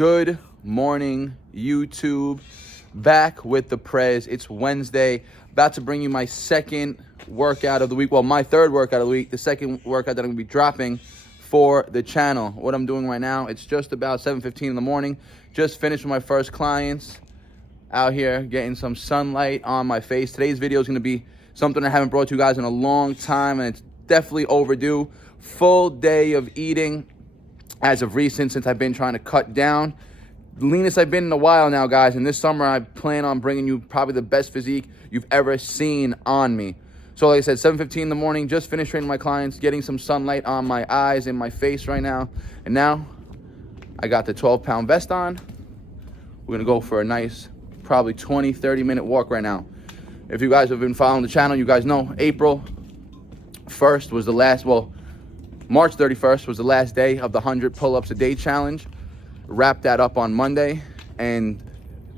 Good morning, YouTube. Back with the Prez. It's Wednesday. About to bring you my second workout of the week. Well, my third workout of the week. The second workout that I'm going to be dropping for the channel. What I'm doing right now, it's just about 7:15 in the morning. Just finished with my first clients. Out here getting some sunlight on my face. Today's video is going to be something I haven't brought to you guys in a long time, and it's definitely overdue. Full day of eating as of recent, since I've been trying to cut down. Leanest I've been in a while now, guys, and this summer I plan on bringing you probably the best physique you've ever seen on me. So like I said, 7:15 in the morning, just finished training my clients, getting some sunlight on my eyes and my face right now. And now I got the 12-pound vest on. We're gonna go for a nice, probably 20-30 minute walk right now. If you guys have been following the channel, you guys know April 1st was the last, well, March 31st was the last day of the 100 pull-ups a day challenge. Wrapped that up on Monday, and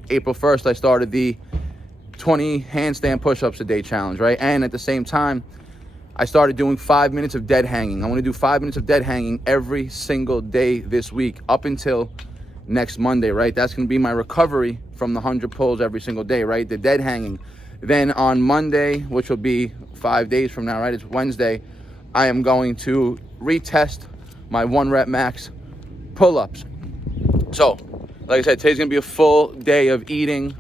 April 1st I started the 20 handstand push-ups a day challenge, right? And at the same time, I started doing 5 minutes of dead hanging. I want to do 5 minutes of dead hanging every single day this week up until next Monday, right? That's going to be my recovery from the 100 pulls every single day, right? The dead hanging. Then on Monday, which will be 5 days from now, right? It's Wednesday. I am going to retest my 1 rep max pull-ups. So, like I said, today's gonna be a full day of eating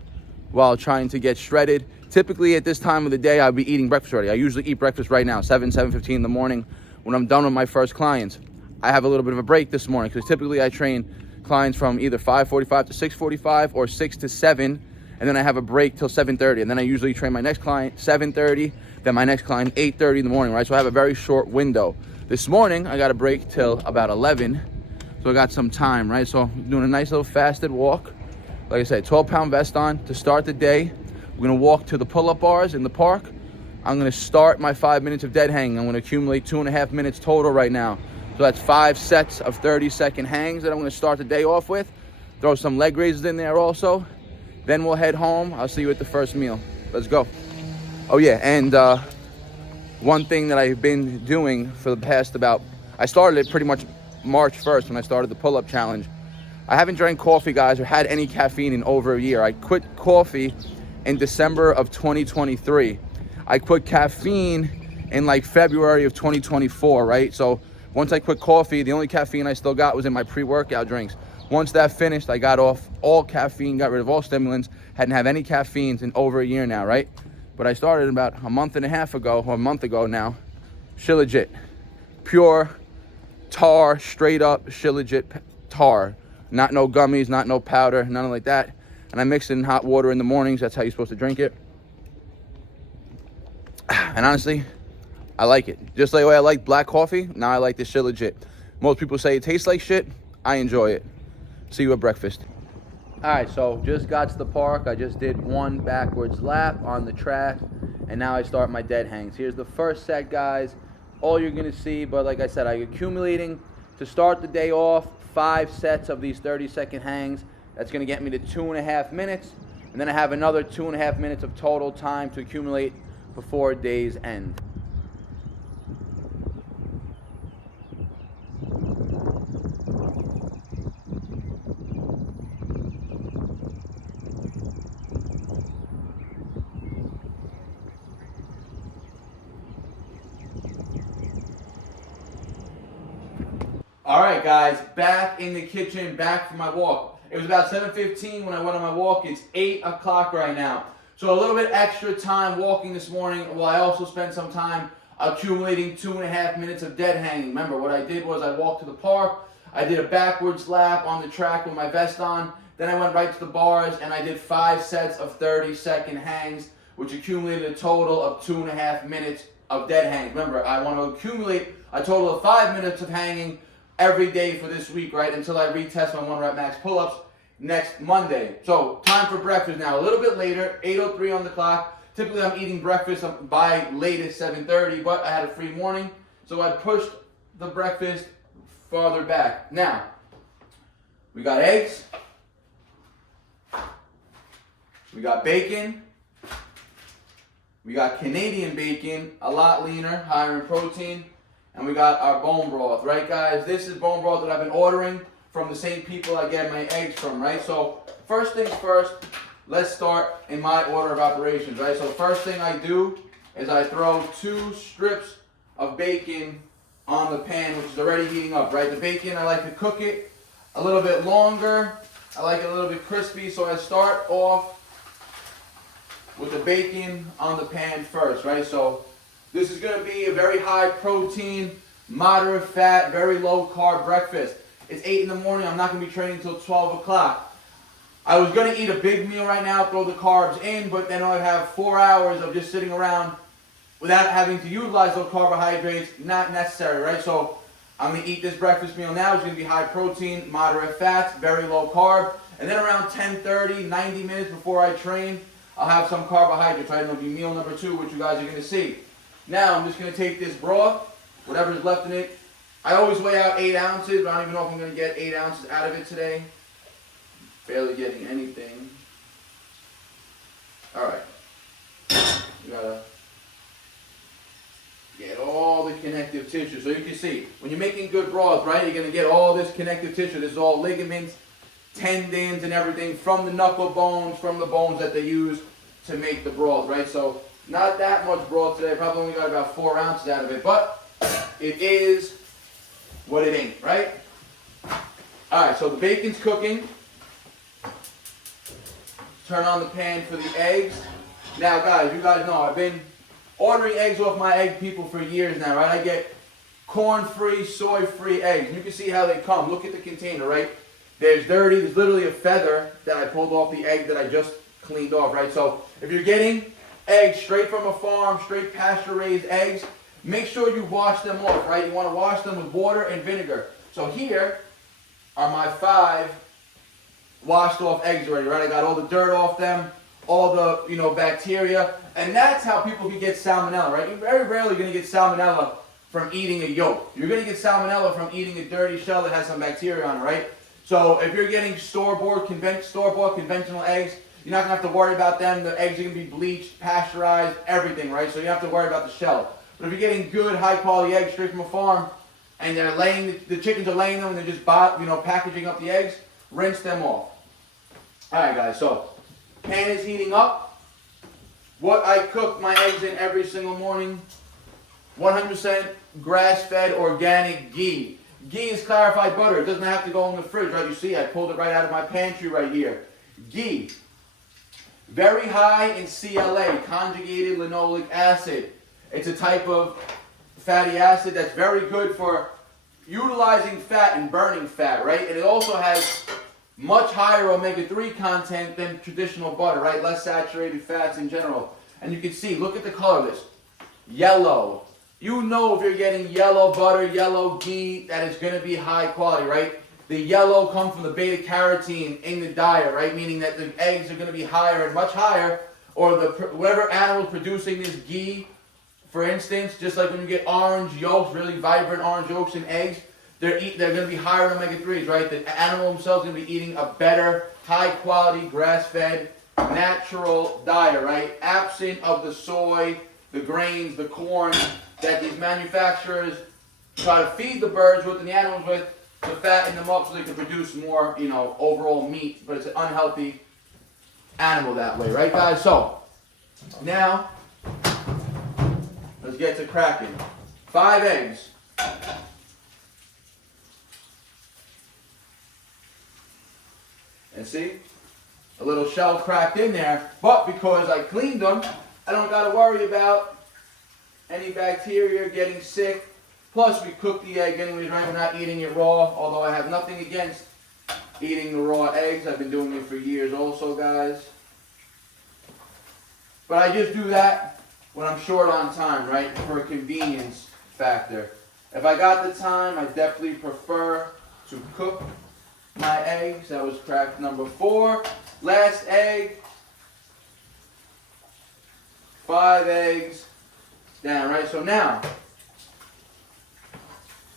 while trying to get shredded. Typically at this time of the day, I'll be eating breakfast already. I usually eat breakfast right now, 7:15 in the morning when I'm done with my first clients. I have a little bit of a break this morning because typically I train clients from either 5:45 to 6:45 or 6 to 7, and then I have a break till 7:30, and then I usually train my next client 7:30, then my next client 8:30 in the morning, right? So I have a very short window. This morning, I got a break till about 11, so I got some time, right? So I'm doing a nice little fasted walk. Like I said, 12-pound vest on to start the day. We're gonna walk to the pull-up bars in the park. I'm gonna start my 5 minutes of dead hanging. I'm gonna accumulate 2.5 minutes total right now. So that's 5 sets of 30-second hangs that I'm gonna start the day off with. Throw some leg raises in there also. Then we'll head home. I'll see you at the first meal. Let's go. Oh yeah, and one thing that I've been doing for the past I started it pretty much March 1st when I started the pull-up challenge. I haven't drank coffee, guys, or had any caffeine in over a year. I quit coffee in December of 2023. I quit caffeine in like February of 2024, right? So once I quit coffee, the only caffeine I still got was in my pre-workout drinks. Once that finished, I got off all caffeine, got rid of all stimulants, hadn't had any caffeines in over a year now, right? But I started about a month and a half ago, or a month ago now. Shilajit, pure tar, straight up Shilajit tar. Not no gummies, not no powder, nothing like that. And I mix it in hot water in the mornings. That's how you're supposed to drink it. And honestly, I like it. Just like the way I like black coffee, now I like the Shilajit. Most people say it tastes like shit. I enjoy it. See you at breakfast. All right, so just got to the park. I just did 1 backwards lap on the track, and now I start my dead hangs. Here's the first set, guys. All you're gonna see, but like I said, I'm accumulating to start the day off 5 sets of these 30-second hangs. That's gonna get me to 2.5 minutes, and then I have another 2.5 minutes of total time to accumulate before day's end. All right, guys, back in the kitchen, back from my walk. It was about 7:15 when I went on my walk. It's 8 o'clock right now. So a little bit extra time walking this morning, while I also spent some time accumulating 2.5 minutes of dead hanging. Remember, what I did was I walked to the park, I did a backwards lap on the track with my vest on, then I went right to the bars and I did 5 sets of 30-second hangs, which accumulated a total of 2.5 minutes of dead hangs. Remember, I want to accumulate a total of 5 minutes of hanging every day for this week, right, until I retest my 1 rep max pull-ups next Monday. So time for breakfast now. A little bit later, 8:03 on the clock. Typically I'm eating breakfast by latest 7:30, but I had a free morning, so I pushed the breakfast farther back. Now, we got eggs, we got bacon, we got Canadian bacon, a lot leaner, higher in protein, and we got our bone broth, right, guys? This is bone broth that I've been ordering from the same people I get my eggs from, right? So first things first, let's start in my order of operations, right? So first thing I do is I throw 2 strips of bacon on the pan, which is already heating up, right? The bacon, I like to cook it a little bit longer. I like it a little bit crispy, so I start off with the bacon on the pan first, right? So this is going to be a very high protein, moderate fat, very low carb breakfast. It's 8 in the morning. I'm not going to be training until 12 o'clock. I was going to eat a big meal right now, throw the carbs in, but then I'd have 4 hours of just sitting around without having to utilize those carbohydrates. Not necessary, right? So I'm going to eat this breakfast meal now. It's going to be high protein, moderate fats, very low carb. And then around 10:30, 90 minutes before I train, I'll have some carbohydrates, right? It'll be meal number 2, which you guys are going to see. Now I'm just going to take this broth, whatever's left in it. I always weigh out 8 ounces, but I don't even know if I'm going to get 8 ounces out of it today. Barely getting anything. Alright. You gotta get all the connective tissue. So you can see, when you're making good broth, right, you're going to get all this connective tissue. This is all ligaments, tendons, and everything from the knuckle bones, from the bones that they use to make the broth, right? So not that much broth today. Probably only got about 4 ounces out of it, but it is what it ain't, right? Alright, so the bacon's cooking. Turn on the pan for the eggs. Now guys, you guys know I've been ordering eggs off my egg people for years now, right? I get corn-free, soy-free eggs. And you can see how they come. Look at the container, right? There's dirty, there's literally a feather that I pulled off the egg that I just cleaned off, right? So if you're getting eggs straight from a farm, straight pasture-raised eggs, make sure you wash them off, right? You want to wash them with water and vinegar. So here are my 5 washed off eggs already, right? I got all the dirt off them, all the, bacteria, and that's how people can get salmonella, right? You're very rarely going to get salmonella from eating a yolk. You're going to get salmonella from eating a dirty shell that has some bacteria on it, right? So if you're getting store-bought conventional eggs, you're not going to have to worry about them. The eggs are going to be bleached, pasteurized, everything, right? So you don't have to worry about the shell. But if you're getting good, high-quality eggs straight from a farm, and they're laying, the chickens are laying them, and they're just, packaging up the eggs, rinse them off. All right, guys, so pan is heating up. What I cook my eggs in every single morning, 100% grass-fed organic ghee. Ghee is clarified butter. It doesn't have to go in the fridge, right? You see, I pulled it right out of my pantry right here. Ghee. Very high in CLA, conjugated linoleic acid. It's a type of fatty acid that's very good for utilizing fat and burning fat, right? And it also has much higher omega-3 content than traditional butter, right? Less saturated fats in general. And you can see, look at the color of this. Yellow. You know if you're getting yellow butter, yellow ghee, that is going to be high quality, right? The yellow comes from the beta-carotene in the diet, right? Meaning that the eggs are going to be higher and much higher, or whatever animal is producing this ghee, for instance, just like when you get orange yolks, really vibrant orange yolks in eggs, they're going to be higher in omega-3s, right? The animal themselves is going to be eating a better, high-quality, grass-fed, natural diet, right? Absent of the soy, the grains, the corn that these manufacturers try to feed the birds with and the animals with, to fatten them up so they can produce more, overall meat. But it's an unhealthy animal that way, right, guys? So now let's get to cracking. 5 eggs. And see, a little shell cracked in there, but because I cleaned them, I don't got to worry about any bacteria getting sick. Plus, we cook the egg anyways, right? We're not eating it raw, although I have nothing against eating the raw eggs. I've been doing it for years also, guys. But I just do that when I'm short on time, right? For a convenience factor. If I got the time, I definitely prefer to cook my eggs. That was crack number 4. Last egg. 5 eggs down, right? So now,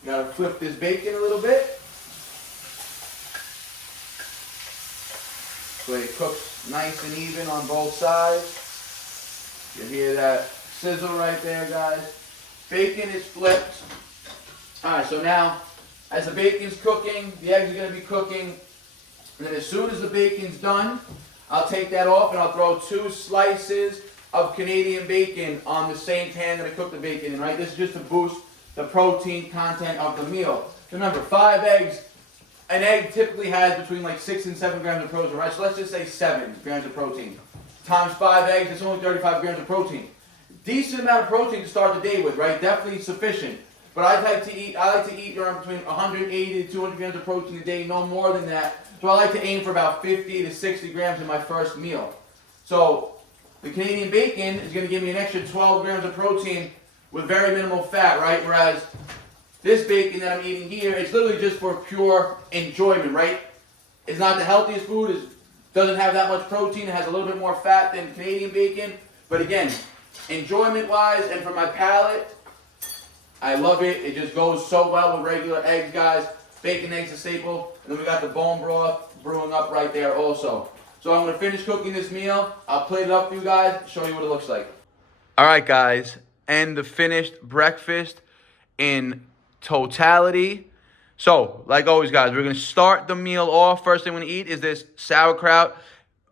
you gotta flip this bacon a little bit so it cooks nice and even on both sides. You hear that sizzle right there, guys. Bacon is flipped. Alright, so now as the bacon's cooking, the eggs are going to be cooking. And then as soon as the bacon's done, I'll take that off and I'll throw 2 slices of Canadian bacon on the same pan that I cooked the bacon in, right? This is just to boost the protein content of the meal. Remember, 5 eggs, an egg typically has between like 6 and 7 grams of protein, right? So let's just say 7 grams of protein. Times 5 eggs, it's only 35 grams of protein. Decent amount of protein to start the day with, right? Definitely sufficient. But I like to eat around between 180 to 200 grams of protein a day, no more than that. So I like to aim for about 50 to 60 grams in my first meal. So the Canadian bacon is going to give me an extra 12 grams of protein with very minimal fat, right? Whereas this bacon that I'm eating here, it's literally just for pure enjoyment, right? It's not the healthiest food. It doesn't have that much protein. It has a little bit more fat than Canadian bacon. But again, enjoyment-wise and for my palate, I love it. It just goes so well with regular eggs, guys. Bacon, eggs, a staple. And then we got the bone broth brewing up right there also. So I'm going to finish cooking this meal. I'll plate it up for you guys, show you what it looks like. All right, guys. And the finished breakfast in totality. So, like always, guys, we're going to start the meal off. First thing we're going to eat is this sauerkraut.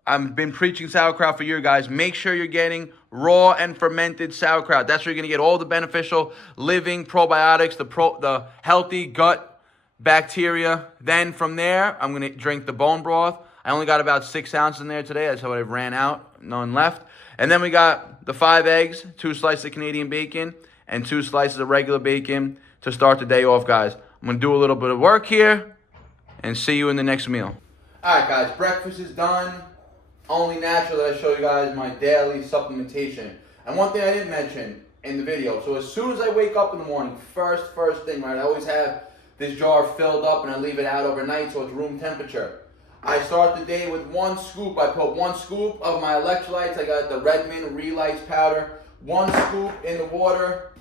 I've been preaching sauerkraut for you guys. Make sure you're getting raw and fermented sauerkraut. That's where you're going to get all the beneficial living probiotics, the healthy gut bacteria. Then from there, I'm going to drink the bone broth. I only got about 6 ounces in there today. That's how I ran out. None left. And then we got the 5 eggs, 2 slices of Canadian bacon, and 2 slices of regular bacon to start the day off, guys. I'm going to do a little bit of work here and see you in the next meal. All right, guys. Breakfast is done. Only natural that I show you guys my daily supplementation. And one thing I didn't mention in the video. So as soon as I wake up in the morning, first thing, right, I always have this jar filled up and I leave it out overnight so it's room temperature. I start the day with 1 scoop. I put 1 scoop of my electrolytes. I got the Redmond Relights powder. 1 scoop in the water.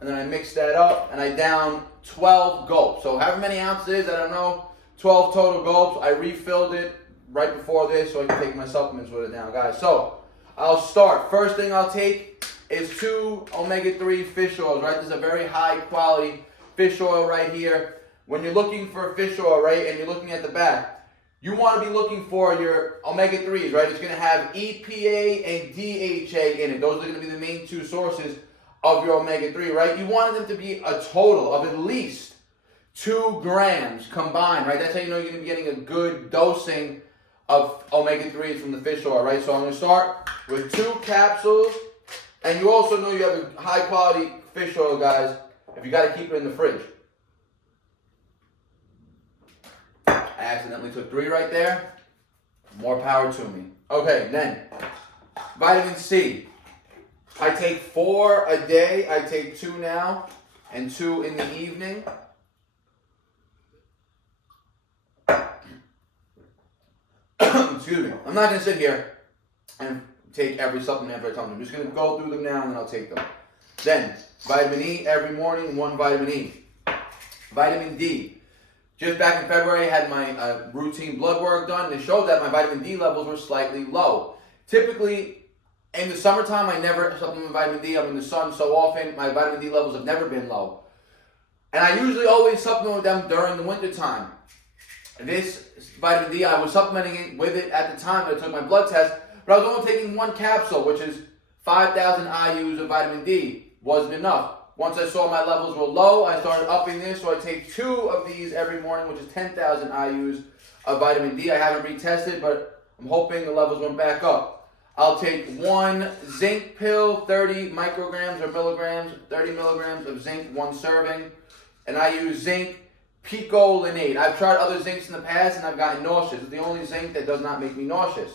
And then I mix that up and I down 12 gulps. So however many ounces it is, I don't know. 12 total gulps. I refilled it right before this so I can take my supplements with it now, guys. So I'll start. First thing I'll take is 2 omega-3 fish oils, right? This is a very high quality fish oil right here. When you're looking for fish oil, right, and you're looking at the back, you want to be looking for your omega-3s, right? It's going to have EPA and DHA in it. Those are going to be the main 2 sources of your omega-3, right? You want them to be a total of at least 2 grams combined, right? That's how you know you're going to be getting a good dosing of omega-3s from the fish oil, right? So I'm going to start with 2 capsules. And you also know you have a high quality fish oil, guys, if you got to keep it in the fridge. I accidentally took 3 right there. More power to me. Okay, then vitamin C. I take 4 a day. I take 2 now and 2 in the evening. Excuse me. I'm not going to sit here and take every supplement every time. I'm just going to go through them now and then I'll take them. Then, vitamin E every morning, 1 vitamin E. Vitamin D. Just back in February, I had my routine blood work done, and it showed that my vitamin D levels were slightly low. Typically, in the summertime, I never supplement vitamin D. I'm in the sun so often, my vitamin D levels have never been low. And I usually always supplement with them during the winter time. This vitamin D, I was supplementing it with it at the time that I took my blood test, but I was only taking 1 capsule, which is 5,000 IUs of vitamin D. Wasn't enough. Once I saw my levels were low, I started upping this, so I take 2 of these every morning, which is 10,000 IUs of vitamin D. I haven't retested, but I'm hoping the levels went back up. I'll take 1 zinc pill, 30 micrograms or milligrams, 30 milligrams of zinc, 1 serving. And I use zinc picolinate. I've tried other zincs in the past and I've gotten nauseous. It's the only zinc that does not make me nauseous.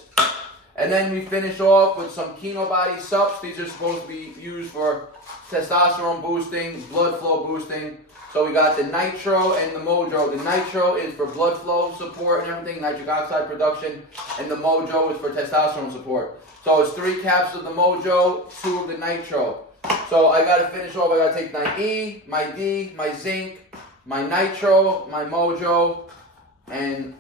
And then we finish off with some Kinobody Subs. These are supposed to be used for testosterone boosting, blood flow boosting. So we got the Nitro and the Mojo. The Nitro is for blood flow support and everything, nitric oxide production. And the Mojo is for testosterone support. So it's 3 capsules of the Mojo, 2 of the Nitro. So I got to finish off. I got to take my E, my D, my zinc, my Nitro, my Mojo, and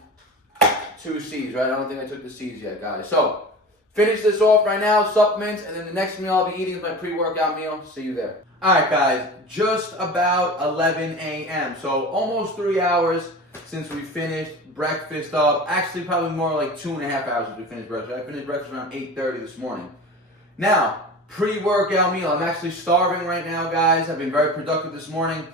2 C's, right? I don't think I took the C's yet, guys. So finish this off right now, supplements, and then the next meal I'll be eating is my pre-workout meal. See you there. All right, guys, just about 11 a.m. So almost 3 hours since we finished breakfast up. Actually, probably more like 2.5 hours since we finished breakfast. I finished breakfast around 8:30 this morning. Now, pre-workout meal. I'm actually starving right now, guys. I've been very productive this morning.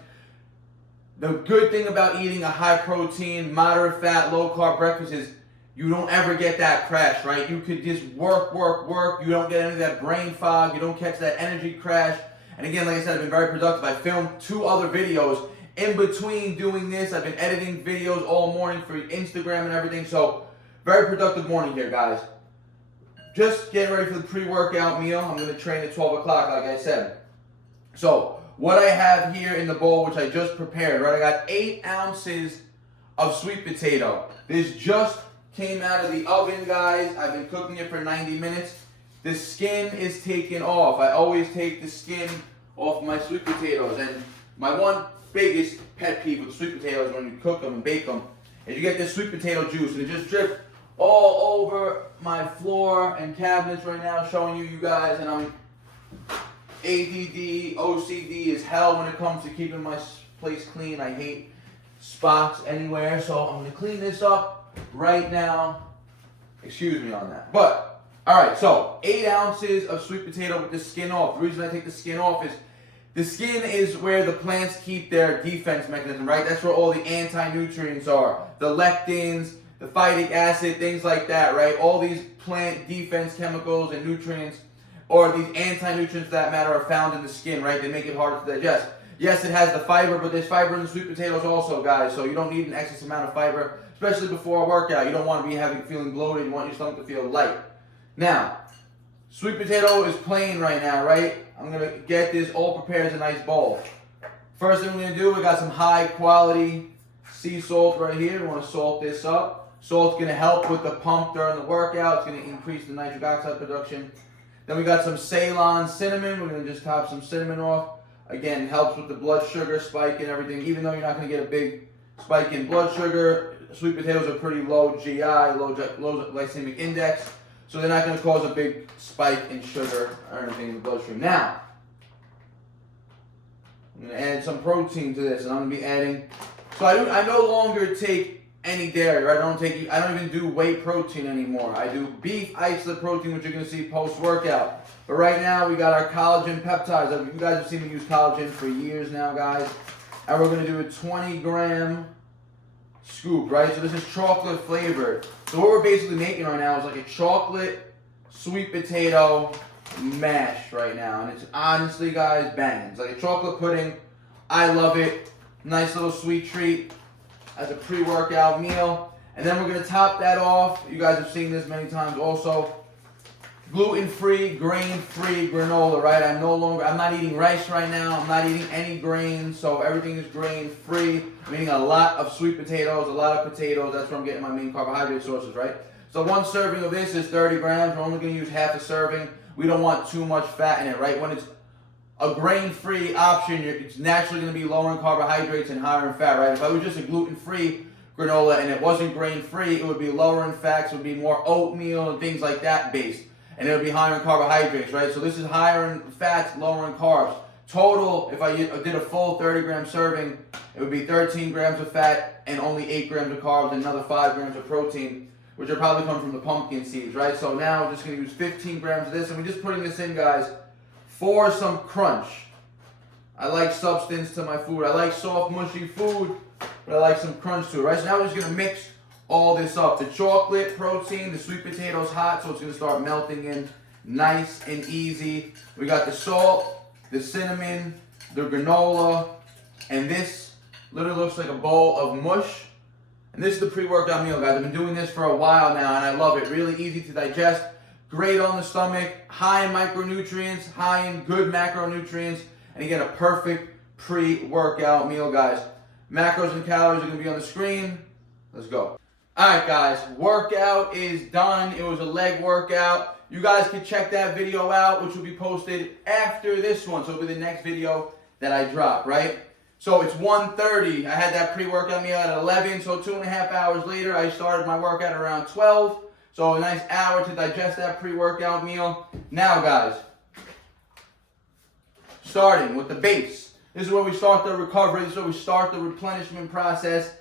The good thing about eating a high protein, moderate fat, low carb breakfast is you don't ever get that crash, right? You could just work. You don't get any of that brain fog. You don't catch that energy crash. And again, like I said, I've been very productive. I filmed 2 other videos in between doing this. I've been editing videos all morning for Instagram and everything. So very productive morning here, guys. Just getting ready for the pre-workout meal. I'm going to train at 12 o'clock, like I said. So what I have here in the bowl, which I just prepared, right? I got 8 ounces of sweet potato. This just came out of the oven, guys. I've been cooking it for 90 minutes. The skin is taken off. I always take the skin off my sweet potatoes. And my one biggest pet peeve with sweet potatoes when you cook them and bake them is you get this sweet potato juice and it just drips all over my floor and cabinets right now, showing you guys. And I'm ADD, OCD is hell when it comes to keeping my place clean. I hate spots anywhere. So I'm going to clean this up right now. Excuse me on that. But all right, so 8 ounces of sweet potato with the skin off. The reason I take the skin off is the skin is where the plants keep their defense mechanism, right? That's where all the anti-nutrients are. The lectins, the phytic acid, things like that, right? All these plant defense chemicals and nutrients, or these anti-nutrients that matter, are found in the skin, right? They make it harder to digest. Yes, it has the fiber, but there's fiber in the sweet potatoes also, guys. So you don't need an excess amount of fiber, especially before a workout. You don't want to be feeling bloated. You want your stomach to feel light. Now, sweet potato is plain right now, right? I'm going to get this all prepared as a nice bowl. First thing we're going to do, we got some high quality sea salt right here. We want to salt this up. Salt's going to help with the pump during the workout. It's going to increase the nitric oxide production. Then we got some Ceylon cinnamon. We're going to just top some cinnamon off. Again, helps with the blood sugar spike and everything. Even though you're not going to get a big spike in blood sugar, sweet potatoes are pretty low GI, low glycemic index. So they're not going to cause a big spike in sugar or anything in the bloodstream. Now, I'm going to add some protein to this, and I'm going to be adding. So I no longer take any dairy, right? I don't even do whey protein anymore. I do beef isolate protein, which you're going to see post-workout. But right now we got our collagen peptides. You guys have seen me use collagen for years now, guys. And we're going to do a 20-gram scoop, right? So this is chocolate flavored. So what we're basically making right now is like a chocolate sweet potato mash right now. And it's honestly, guys, banging. It's like a chocolate pudding. I love it. Nice little sweet treat as a pre-workout meal. And then we're going to top that off. You guys have seen this many times also. Gluten-free, grain-free granola, right? I'm not eating rice right now. I'm not eating any grains, so everything is grain-free. I'm eating a lot of sweet potatoes, a lot of potatoes. That's where I'm getting my main carbohydrate sources, right? So 1 serving of this is 30 grams. We're only going to use half a serving. We don't want too much fat in it, right? When it's a grain-free option, it's naturally going to be lower in carbohydrates and higher in fat, right? If I was just a gluten-free granola and it wasn't grain-free, it would be lower in fats, it would be more oatmeal and things like that based. And it would be higher in carbohydrates, right? So this is higher in fats, lower in carbs. Total, if I did a full 30-gram serving, it would be 13 grams of fat and only 8 grams of carbs and another 5 grams of protein, which are probably come from the pumpkin seeds, right? So now we're just going to use 15 grams of this, and we're just putting this in, guys, for some crunch. I like substance to my food. I like soft, mushy food, but I like some crunch to it, right? So now we're just going to mix all this up. The chocolate protein, the sweet potatoes hot, so it's going to start melting in nice and easy. We got the salt, the cinnamon, the granola, and this literally looks like a bowl of mush. And this is the pre-workout meal, guys. I've been doing this for a while now, and I love it. Really easy to digest, great on the stomach, high in micronutrients, high in good macronutrients, and again, a perfect pre-workout meal, guys. Macros and calories are going to be on the screen. Let's go. Alright guys, workout is done. It was a leg workout. You guys can check that video out, which will be posted after this one. So it'll be the next video that I drop, right? So it's 1:30. I had that pre-workout meal at 11. So 2.5 hours later, I started my workout around 12. So a nice hour to digest that pre-workout meal. Now guys, starting with the base. This is where we start the recovery. This is where we start the replenishment process.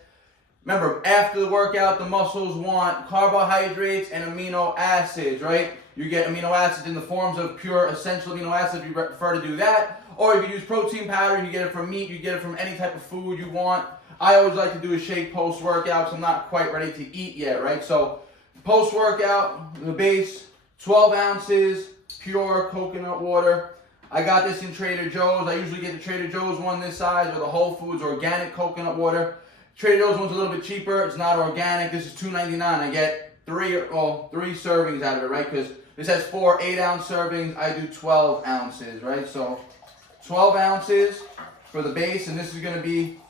Remember, after the workout, the muscles want carbohydrates and amino acids, right? You get amino acids in the forms of pure essential amino acids if you prefer to do that. Or if you use protein powder, you get it from meat, you get it from any type of food you want. I always like to do a shake post-workout, so I'm not quite ready to eat yet, right? So post-workout, the base, 12 ounces, pure coconut water. I got this in Trader Joe's. I usually get the Trader Joe's one this size or the Whole Foods organic coconut water. Trader Joe's one's a little bit cheaper. It's not organic. This is $2.99. I get three servings out of it, right? Because this has 4 8-ounce servings. I do 12 ounces, right? So 12 ounces for the base, and this is going to be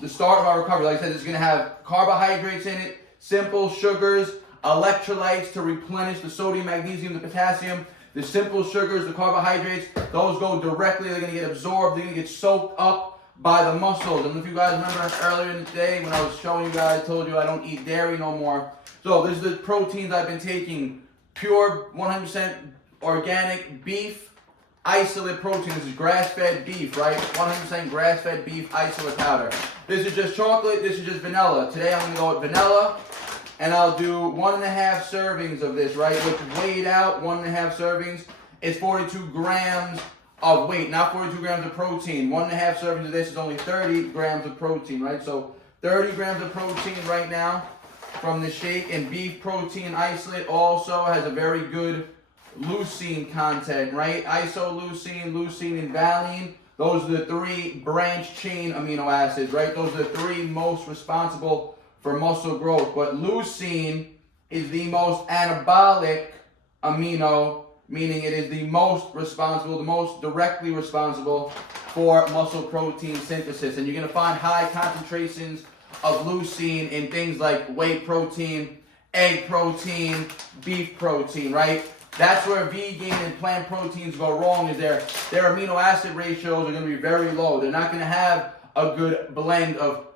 the start of our recovery. Like I said, this is going to have carbohydrates in it, simple sugars, electrolytes to replenish the sodium, magnesium, the potassium. The simple sugars, the carbohydrates, those go directly. They're going to get absorbed. They're going to get soaked up by the muscles. And if you guys remember earlier in the day when I was showing you guys, I told you I don't eat dairy no more. So this is the proteins I've been taking. Pure 100% organic beef isolate protein. This is grass-fed beef, right? 100% grass-fed beef isolate powder. This is just chocolate. This is just vanilla. Today I'm going to go with vanilla. And I'll do 1.5 servings of this, right? Which weighed out, 1.5 servings is 42 grams of weight, not 42 grams of protein. 1.5 servings of this is only 30 grams of protein, right? So 30 grams of protein right now from the shake. And beef protein isolate also has a very good leucine content, right? Isoleucine, leucine, and valine. Those are the 3 branch chain amino acids, right? Those are the 3 most responsible for muscle growth. But leucine is the most anabolic amino, meaning it is the most responsible, the most directly responsible for muscle protein synthesis. And you're going to find high concentrations of leucine in things like whey protein, egg protein, beef protein, right? That's where vegan and plant proteins go wrong, is their amino acid ratios are going to be very low. They're not going to have a good blend of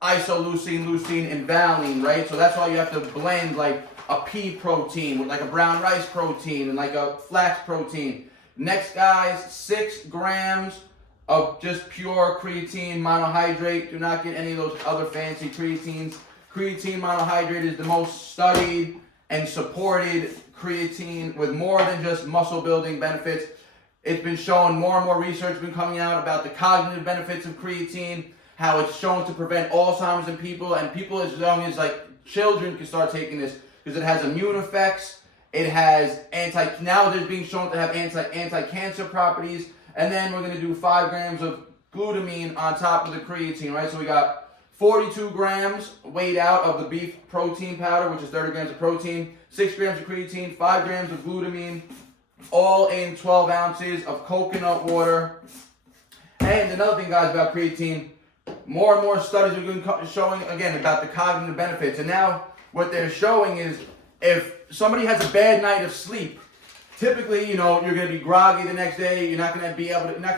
isoleucine, leucine, and valine, right? So that's why you have to blend like a pea protein with like a brown rice protein and like a flax protein. Next, guys, 6 grams of just pure creatine monohydrate. Do not get any of those other fancy creatines. Creatine monohydrate is the most studied and supported creatine with more than just muscle building benefits. It's been shown, more and more research has been coming out about the cognitive benefits of creatine, how it's shown to prevent Alzheimer's in people, and people as young as like children can start taking this because it has immune effects. It has now there's being shown to have anti-cancer properties. And then we're going to do 5 grams of glutamine on top of the creatine, right? So we got 42 grams weighed out of the beef protein powder, which is 30 grams of protein, 6 grams of creatine, 5 grams of glutamine, all in 12 ounces of coconut water. And another thing, guys, about creatine, more and more studies are going showing, again, about the cognitive benefits. And now what they're showing is if somebody has a bad night of sleep, typically, you know, you're going to be groggy the next day. You're not going to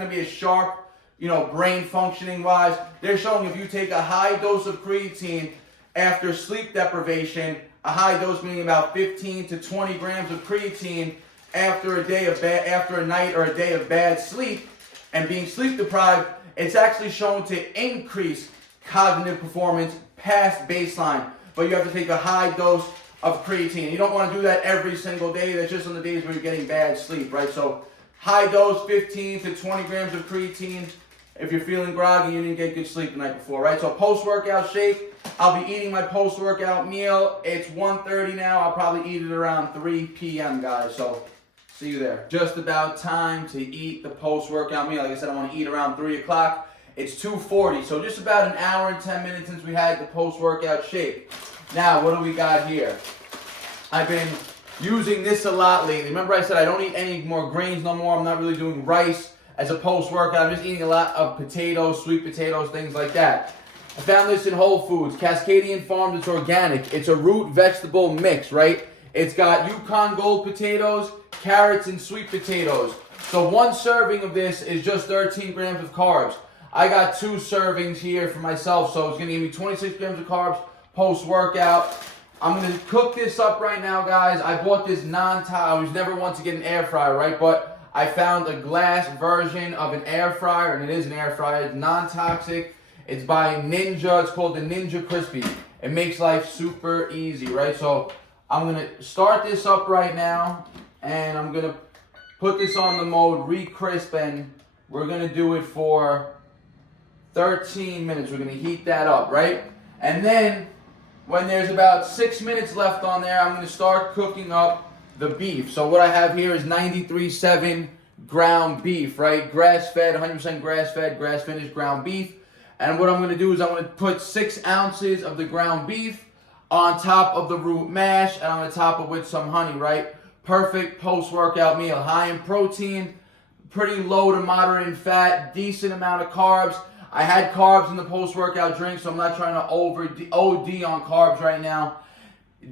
be as sharp, you know, brain functioning wise. They're showing if you take a high dose of creatine after sleep deprivation, a high dose meaning about 15 to 20 grams of creatine after a night or a day of bad sleep and being sleep deprived, it's actually shown to increase cognitive performance past baseline. But you have to take a high dose of creatine. You don't want to do that every single day. That's just on the days where you're getting bad sleep, right? So high dose, 15 to 20 grams of creatine if you're feeling groggy and you didn't get good sleep the night before, right? So post-workout shake, I'll be eating my post-workout meal. It's 1:30 now. I'll probably eat it around 3 p.m., guys. So see you there. Just about time to eat the post-workout meal. Like I said, I want to eat around 3 o'clock. It's 2:40, so just about an hour and 10 minutes since we had the post-workout shake. Now, what do we got here? I've been using this a lot lately. Remember I said I don't eat any more grains no more. I'm not really doing rice as a post-workout. I'm just eating a lot of potatoes, sweet potatoes, things like that. I found this in Whole Foods. Cascadian Farms, it's organic. It's a root vegetable mix, right? It's got Yukon Gold potatoes, carrots, and sweet potatoes. So 1 serving of this is just 13 grams of carbs. I got 2 servings here for myself, so it's going to give me 26 grams of carbs post-workout. I'm going to cook this up right now, guys. I bought this I was never one to get an air fryer, right? But I found a glass version of an air fryer, and it is an air fryer. It's non-toxic. It's by Ninja. It's called the Ninja Crispy. It makes life super easy, right? So I'm going to start this up right now, and I'm going to put this on the mode re-crisp, and we're going to do it for 13 minutes. We're going to heat that up, right? And then when there's about 6 minutes left on there, I'm going to start cooking up the beef. So what I have here is 93.7 ground beef, right? Grass-fed, 100% grass-fed, grass-finished ground beef. And what I'm going to do is I'm going to put 6 ounces of the ground beef on top of the root mash, and I'm going to top it with some honey, right? Perfect post-workout meal. High in protein, pretty low to moderate in fat, decent amount of carbs. I had carbs in the post-workout drink, so I'm not trying to OD on carbs right now.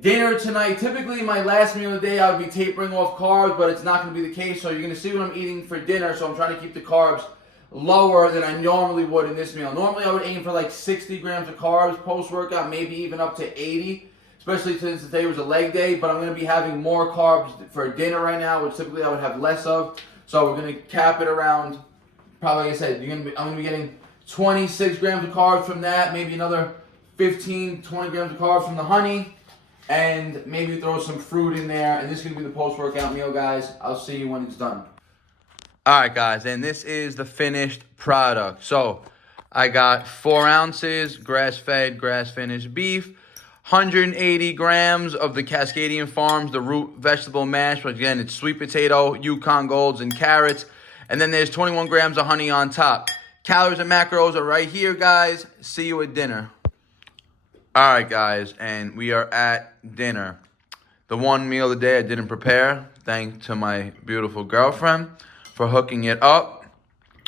Dinner tonight, typically my last meal of the day, I would be tapering off carbs, but it's not going to be the case. So you're going to see what I'm eating for dinner, so I'm trying to keep the carbs lower than I normally would in this meal. Normally I would aim for like 60 grams of carbs post-workout, maybe even up to 80, especially since today was a leg day, but I'm going to be having more carbs for dinner right now, which typically I would have less of. So we're going to cap it around, probably like I said, I'm going to be getting 26 grams of carbs from that, maybe another 15, 20 grams of carbs from the honey, and maybe throw some fruit in there. And this is going to be the post-workout meal, guys. I'll see you when it's done. All right, guys, and this is the finished product. So I got 4 ounces grass-fed, grass-finished beef, 180 grams of the Cascadian Farms, the root vegetable mash, which again, it's sweet potato, Yukon Golds, and carrots. And then there's 21 grams of honey on top. Calories and macros are right here, guys. See you at dinner. All right, guys, and we are at dinner. The one meal of the day I didn't prepare, thanks to my beautiful girlfriend for hooking it up.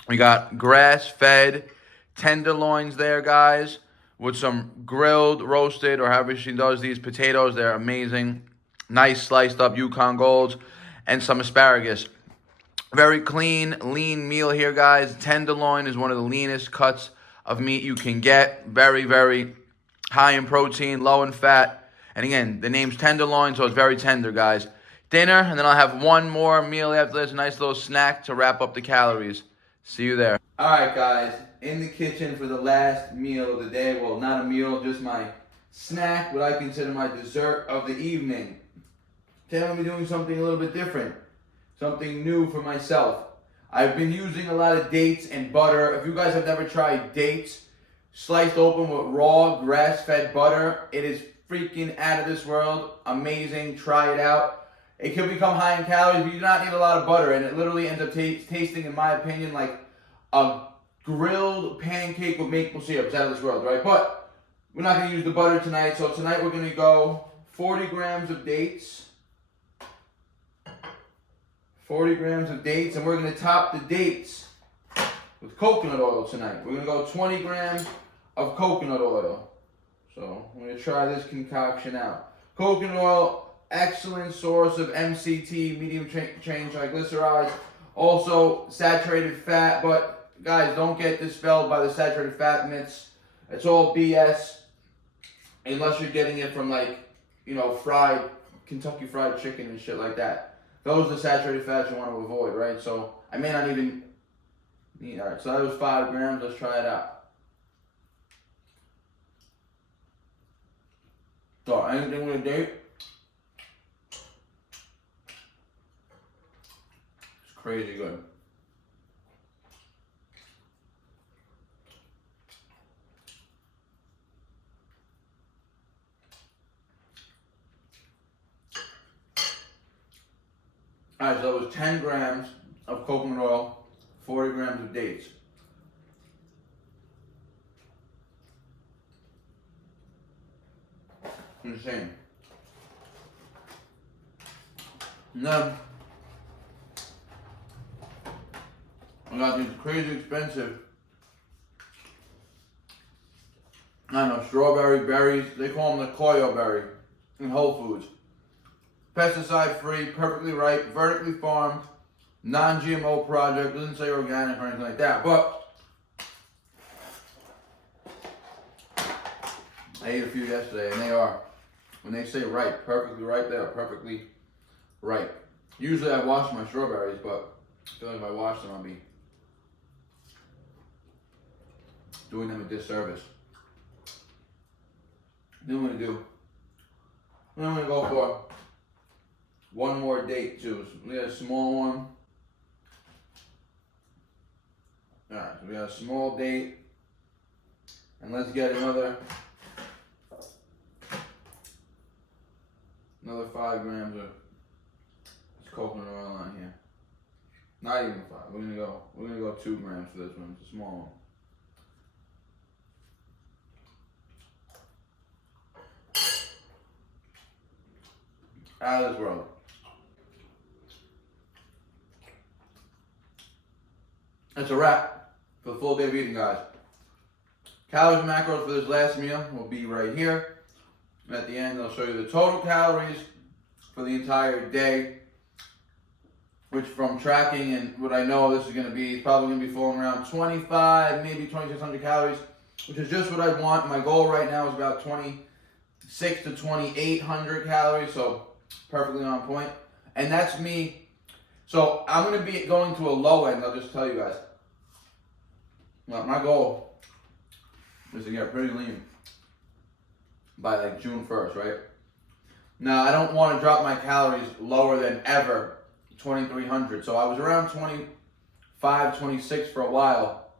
We got grass-fed tenderloins there, guys, with some grilled, roasted, or however she does these potatoes. They're amazing. Nice sliced up Yukon Golds, and some asparagus. Very clean, lean meal here, guys. Tenderloin is one of the leanest cuts of meat you can get. Very, very high in protein, low in fat. And again, the name's tenderloin, so it's very tender, guys. Dinner, and then I'll have one more meal after this. A nice little snack to wrap up the calories. See you there. All right, guys. In the kitchen for the last meal of the day. Well, not a meal, just my snack, what I consider my dessert of the evening. Today I'm going to be doing something a little bit different. Something new for myself. I've been using a lot of dates and butter. If you guys have never tried dates sliced open with raw grass-fed butter, it is freaking out of this world. Amazing. Try it out. It can become high in calories, but you do not need a lot of butter, and it literally ends up tasting, in my opinion, like a grilled pancake with maple syrup. It's out of this world, right? But we're not going to use the butter tonight, so tonight we're going to go 40 grams of dates. 40 grams of dates, and we're going to top the dates with coconut oil tonight. We're going to go 20 grams of coconut oil. So I'm going to try this concoction out. Coconut oil, excellent source of MCT, medium chain triglycerides. Also saturated fat, but guys, don't get dispelled by the saturated fat myths. It's all BS unless you're getting it from, like, you know, fried Kentucky Fried Chicken and shit like that. Those are the saturated fats you want to avoid, right? So I may not even need. All right, so that was 5 grams. Let's try it out. So anything with a date? It's crazy good. Alright, so that was 10 grams of coconut oil, 40 grams of dates. Insane. And then I got these crazy expensive, I don't know, strawberry berries. They call them the Koyo berry in Whole Foods. Pesticide-free, perfectly ripe, vertically farmed, non-GMO project. Doesn't say organic or anything like that, but I ate a few yesterday, and they are, when they say ripe, perfectly ripe, they are perfectly ripe. Usually I wash my strawberries, but I feel like if I wash them, I'll be doing them a disservice. Then I'm gonna go for one more date too. So we got a small one. Alright, so we got a small date. And let's get another 5 grams of coconut oil on here. Not even 5. We're gonna go 2 grams for this one. It's a small one. Out of this world. That's a wrap for the full day of eating, guys. Calories and macros for this last meal will be right here. And at the end, I'll show you the total calories for the entire day, which from tracking and what I know this is going to be, it's probably going to be falling around 25, maybe 2,600 calories, which is just what I want. My goal right now is about 26 to 2,800 calories, so perfectly on point. And that's me. So I'm going to be going to a low end, I'll just tell you guys. Well, my goal is to get pretty lean by like June 1st, right? Now, I don't want to drop my calories lower than ever, 2,300. So I was around 25, 26 for a while.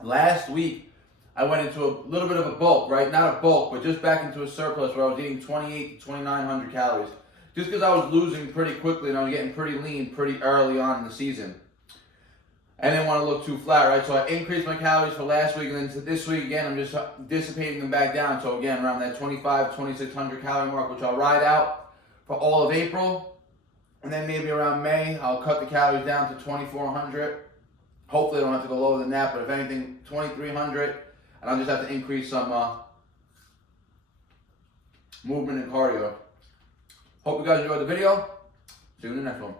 Last week, I went into a little bit of a bulk, right? Not a bulk, but just back into a surplus where I was eating 28 to 2,900 calories. Just because I was losing pretty quickly and I was getting pretty lean pretty early on in the season. I didn't want to look too flat, right? So I increased my calories for last week, and then to this week, again, I'm just dissipating them back down. So again, around that 25, 2,600 calorie mark, which I'll ride out for all of April. And then maybe around May, I'll cut the calories down to 2,400. Hopefully I don't have to go lower than that, but if anything, 2,300. And I'll just have to increase some movement and cardio. Hope you guys enjoyed the video. See you in the next one.